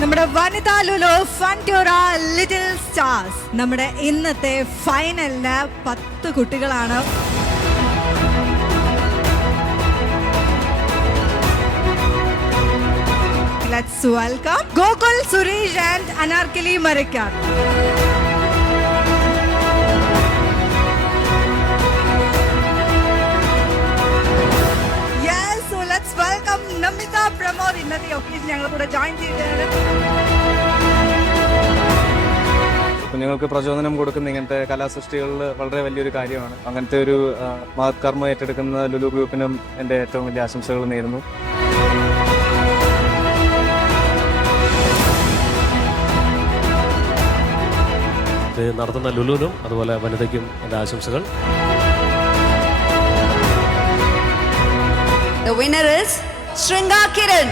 നമ്മുടെ വനിതാ ലുലു ഫൺട്യൂറ ലിറ്റിൽ സ്റ്റാർസ് നമ്മുടെ ഇന്നത്തെ ഫൈനലിന് 10 കുട്ടികളാണ്. Let's welcome Gokul Suresh and Anarkali Marikkar. Yes, so let's welcome Namita Pramod. ഇന്നത്തെ ഒക്കേഷൻ ഞങ്ങൾ കൂടെ ജോയിൻ ചെയ്തതാണ്. കുഞ്ഞുങ്ങൾക്ക് പ്രചോദനം കൊടുക്കുന്ന ഇങ്ങനത്തെ കലാസൃഷ്ടികളിൽ വളരെ വലിയൊരു കാര്യമാണ്. അങ്ങനത്തെ ഒരു മഹത് കർമ്മം ഏറ്റെടുക്കുന്ന ലുലു ഗ്രൂപ്പിനും എൻ്റെ ഏറ്റവും വലിയ ആശംസകൾ നേരുന്നു. നടത്തുന്ന ലുലുവിനും അതുപോലെ വനിതയ്ക്കും എൻ്റെ ആശംസകൾ. The winner is Shringa Kiran.